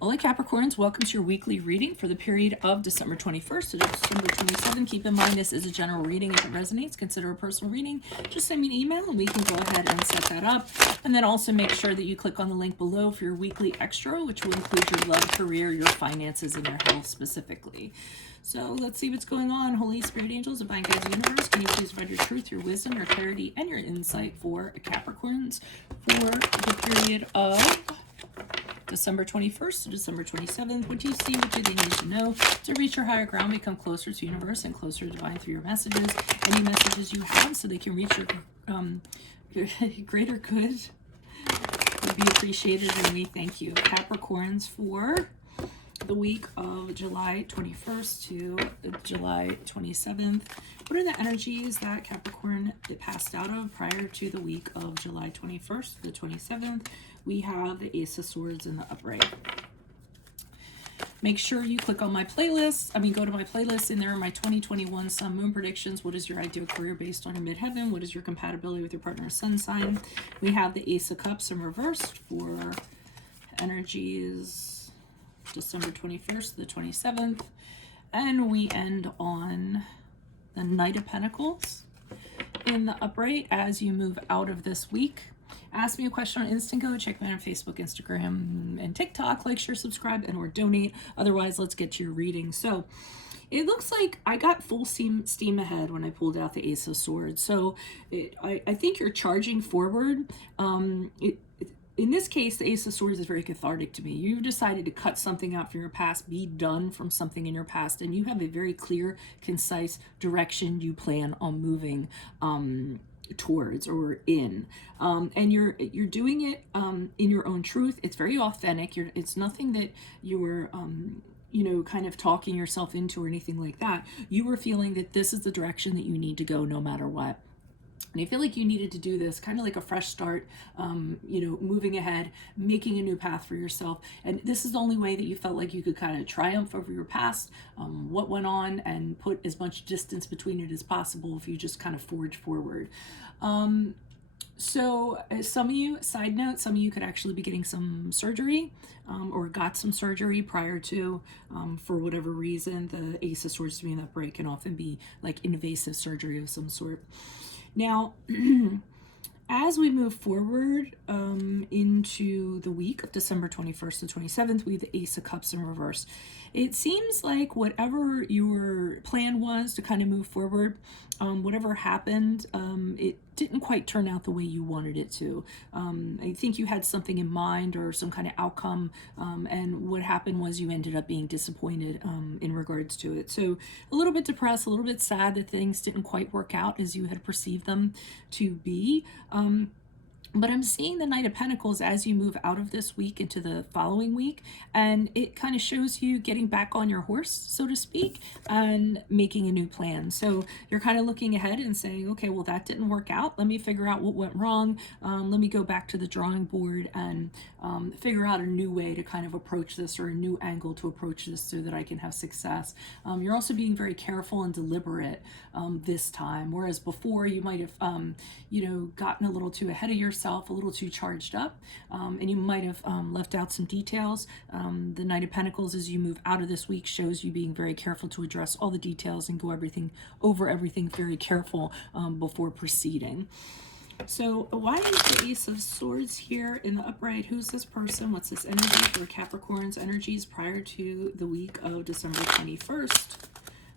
Hola Capricorns, welcome to your weekly reading for the period of December 21st to December 27th. Keep in mind this is a general reading. If it resonates, consider a personal reading. Just send me an email and we can go ahead and set that up. And then also make sure that you click on the link below for your weekly extra, which will include your love, career, your finances, and your health specifically. So let's see what's going on. Holy Spirit Angels, Divine Guides of the Universe, can you please provide your truth, your wisdom, your clarity, and your insight for Capricorns for the period of December 21st to December 27th. What do you see? What do they need to know to reach your higher ground, become closer to universe and closer to divine through your messages, any messages you have, so they can reach your greater good would be appreciated, and we thank you. Capricorns for the week of July 21st to July 27th. What are the energies that Capricorn passed out of prior to the week of July 21st to the 27th? We have the Ace of Swords in the upright. Make sure you click on my playlist. Go to my playlist. In there are my 2021 Sun Moon predictions. What is your ideal career based on your midheaven? What is your compatibility with your partner's sun sign? We have the Ace of Cups in reverse for energies December 21st to the 27th. And we end on the Knight of Pentacles in the upright as you move out of this week. Ask me a question on Instant Go. Check me out on Facebook, Instagram, and TikTok. Like, share, subscribe, and or donate. Otherwise, let's get to your reading. So it looks like I got full steam ahead when I pulled out the Ace of Swords. So I think you're charging forward. In this case, the Ace of Swords is very cathartic to me. You've decided to cut something out from your past, be done from something in your past, and you have a very clear, concise direction you plan on moving towards or in, and you're doing it in your own truth. It's very authentic. It's nothing that you're kind of talking yourself into or anything like that. You were feeling that this is the direction that you need to go no matter what. And I feel like you needed to do this kind of like a fresh start, moving ahead, making a new path for yourself. And this is the only way that you felt like you could kind of triumph over your past, what went on, and put as much distance between it as possible if you just kind of forge forward. So some of you, side note, some of you could actually be getting some surgery or got some surgery prior to, for whatever reason. The Ace of Swords to be in that break can often be like invasive surgery of some sort. Now, as we move forward into the week of December 21st and 27th, we have the Ace of Cups in reverse. It seems like whatever your plan was to kind of move forward, whatever happened, it didn't quite turn out the way you wanted it to. I think you had something in mind or some kind of outcome, and what happened was you ended up being disappointed in regards to it. So a little bit depressed, a little bit sad that things didn't quite work out as you had perceived them to be. But I'm seeing the Knight of Pentacles as you move out of this week into the following week, and it kind of shows you getting back on your horse, so to speak, and making a new plan. So you're kind of looking ahead and saying, okay, well, that didn't work out. Let me figure out what went wrong. Let me go back to the drawing board and figure out a new way to kind of approach this, or a new angle to approach this, so that I can have success. You're also being very careful and deliberate this time, whereas before you might have, gotten a little too ahead of yourself, a little too charged up, and you might have left out some details. The Knight of Pentacles, as you move out of this week, shows you being very careful to address all the details and go over everything very careful before proceeding. So why is the Ace of Swords here in the upright? Who's this person? What's this energy for Capricorn's energies prior to the week of December 21st?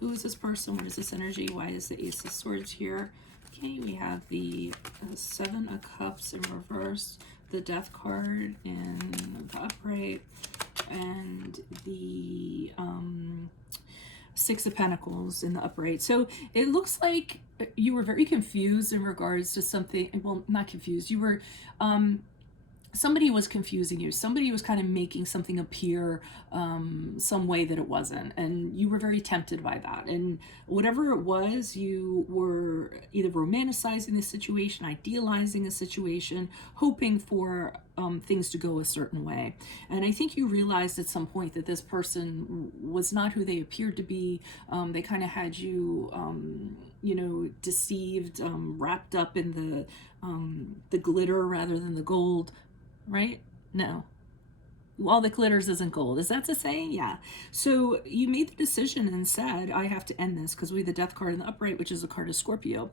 Who is this person? What is this energy? Why is the Ace of Swords here? Okay, we have the Seven of Cups in reverse, the Death card in the upright, and the Six of Pentacles in the upright. So it looks like you were very confused in regards to something. Well, not confused. You were somebody was confusing you. Somebody was kind of making something appear some way that it wasn't, and you were very tempted by that. And whatever it was, you were either romanticizing the situation, idealizing a situation, hoping for things to go a certain way. And I think you realized at some point that this person was not who they appeared to be. They kind of had you, deceived, wrapped up in the glitter rather than the gold. Right? No. all that glitters isn't gold. Is that the saying? Yeah. So you made the decision and said, I have to end this, because we have the death card in the upright, which is a card of Scorpio.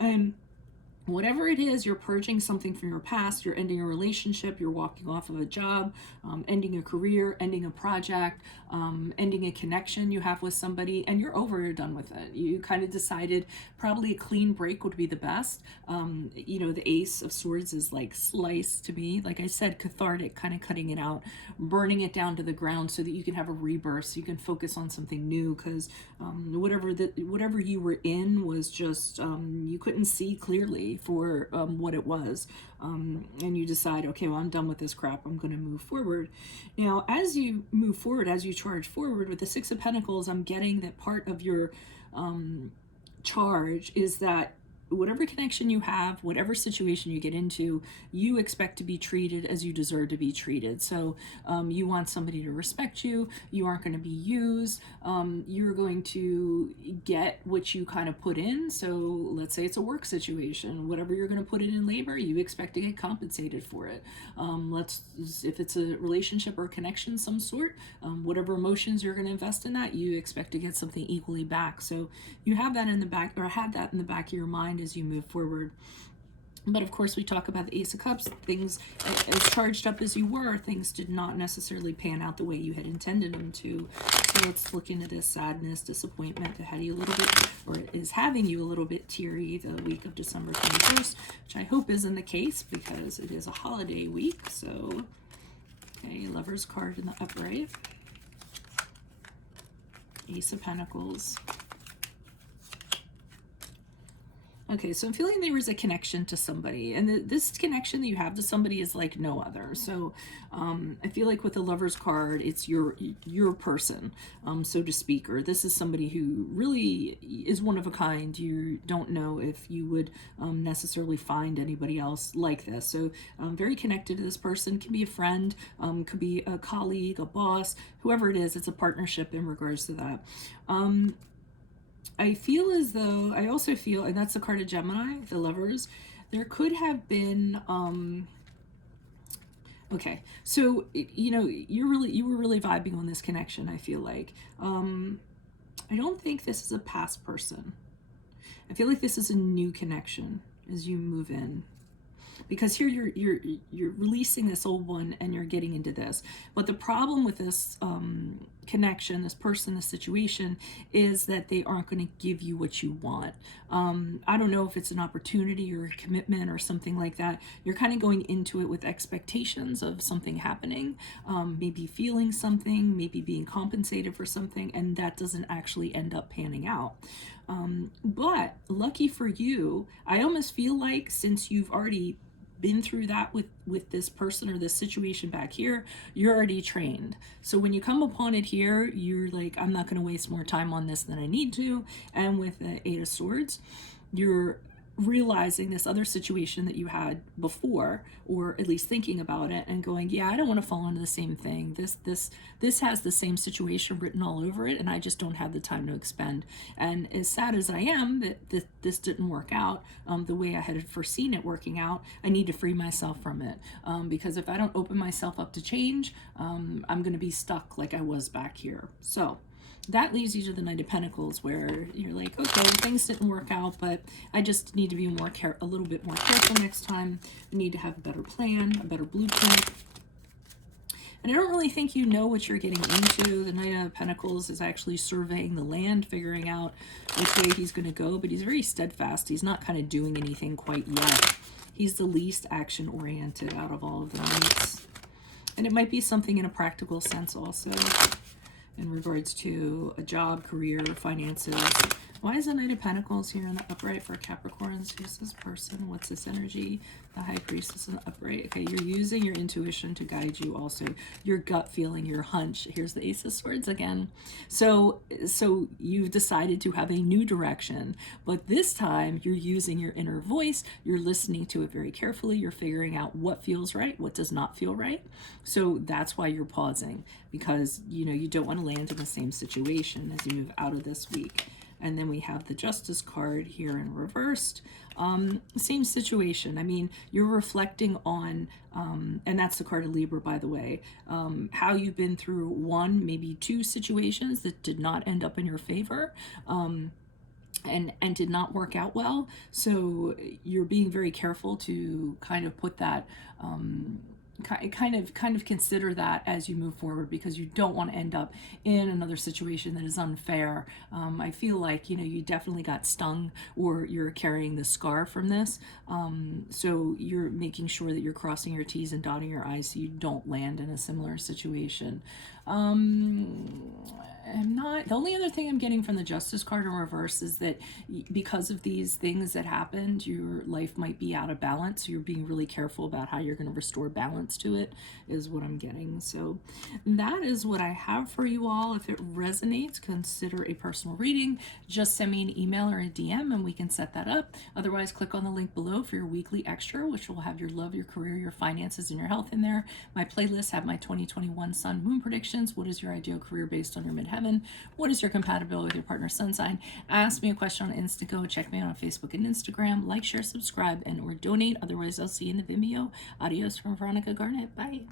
And whatever it is, you're purging something from your past, you're ending a relationship, you're walking off of a job, ending a career, ending a project, ending a connection you have with somebody, and you're over, you're done with it. You kind of decided probably a clean break would be the best. The Ace of Swords is like slice to me. Like I said, cathartic, kind of cutting it out, burning it down to the ground so that you can have a rebirth, so you can focus on something new, because whatever you were in was just, you couldn't see clearly for what it was, and you decide, okay, well, I'm done with this crap, I'm going to move forward. Now, as you move forward, as you charge forward with the Six of Pentacles, I'm getting that part of your charge is that whatever connection you have, whatever situation you get into, you expect to be treated as you deserve to be treated. So you want somebody to respect you. You aren't going to be used. You're going to get what you kind of put in. So let's say it's a work situation. Whatever you're going to put in labor, you expect to get compensated for it. If it's a relationship or a connection of some sort, whatever emotions you're going to invest in that, you expect to get something equally back. So you have that in the back, or have that in the back of your mind as you move forward. But of course, we talk about the Ace of Cups. Things, as charged up as you were, things did not necessarily pan out the way you had intended them to. So let's look into this sadness, disappointment that had you a little bit, or is having you a little bit teary the week of December 21st, which I hope isn't the case because it is a holiday week. So, okay, Lover's card in the upright. Ace of Pentacles. Okay, so I'm feeling there was a connection to somebody, and this connection that you have to somebody is like no other. So I feel like with the Lover's card, it's your person, so to speak, or this is somebody who really is one of a kind. You don't know if you would necessarily find anybody else like this. So very connected to this person. Can be a friend, could be a colleague, a boss, whoever it is. It's a partnership in regards to that. I feel as though, I also feel, and that's the card of Gemini, the Lovers, there could have been, okay, so, you were really vibing on this connection, I feel like. I don't think this is a past person. I feel like this is a new connection as you move in. Because here you're releasing this old one and you're getting into this. But the problem with this connection, this person, this situation, is that they aren't going to give you what you want. I don't know if it's an opportunity or a commitment or something like that. You're kind of going into it with expectations of something happening, maybe feeling something, maybe being compensated for something, and that doesn't actually end up panning out. But lucky for you, I almost feel like since you've already been through that with this person or this situation back here, you're already trained. So when you come upon it here, you're like, I'm not going to waste more time on this than I need to. And with the Eight of Swords, you're realizing this other situation that you had before, or at least thinking about it and going, yeah, I don't want to fall into the same thing. This has the same situation written all over it, and I just don't have the time to expend. And as sad as I am that this didn't work out the way I had foreseen it working out, I need to free myself from it, because if I don't open myself up to change, I'm going to be stuck like I was back here. So that leads you to the Knight of Pentacles, where you're like, okay, things didn't work out, but I just need to be a little bit more careful next time. I need to have a better plan, a better blueprint. And I don't really think you know what you're getting into. The Knight of Pentacles is actually surveying the land, figuring out which way he's going to go, but he's very steadfast. He's not kind of doing anything quite yet. He's the least action-oriented out of all of the knights. And it might be something in a practical sense also, in regards to a job, career, finances. Why is the Knight of Pentacles here in the upright for Capricorns? Who's this person? What's this energy? The High Priestess in the upright. Okay, you're using your intuition to guide you also. Your gut feeling, your hunch. Here's the Ace of Swords again. So you've decided to have a new direction, but this time you're using your inner voice. You're listening to it very carefully. You're figuring out what feels right, what does not feel right. So that's why you're pausing, because you don't want to land in the same situation as you move out of this week. And then we have the Justice card here in reversed. Same situation. I mean, you're reflecting on, and that's the card of Libra, by the way, how you've been through one, maybe two situations that did not end up in your favor. And did not work out well. So you're being very careful to kind of put that, kind of consider that as you move forward, because you don't want to end up in another situation that is unfair. I feel like, you know, you definitely got stung, or you're carrying the scar from this. So you're making sure that you're crossing your T's and dotting your I's so you don't land in a similar situation. I'm not, the only other thing I'm getting from the Justice card in reverse is that because of these things that happened, your life might be out of balance. So you're being really careful about how you're going to restore balance to it, is what I'm getting. So that is what I have for you all. If it resonates, consider a personal reading. Just send me an email or a DM and we can set that up. Otherwise, click on the link below for your weekly extra, which will have your love, your career, your finances, and your health in there. My playlists have my 2021 Sun Moon predictions. What is your ideal career based on your midheaven? What is your compatibility with your partner's sun sign? Ask me a question on Instago. Check me out on Facebook and Instagram. Like, share, subscribe, and or donate. Otherwise, I'll see you in the Vimeo. Adios from Veronica Garnett. Bye.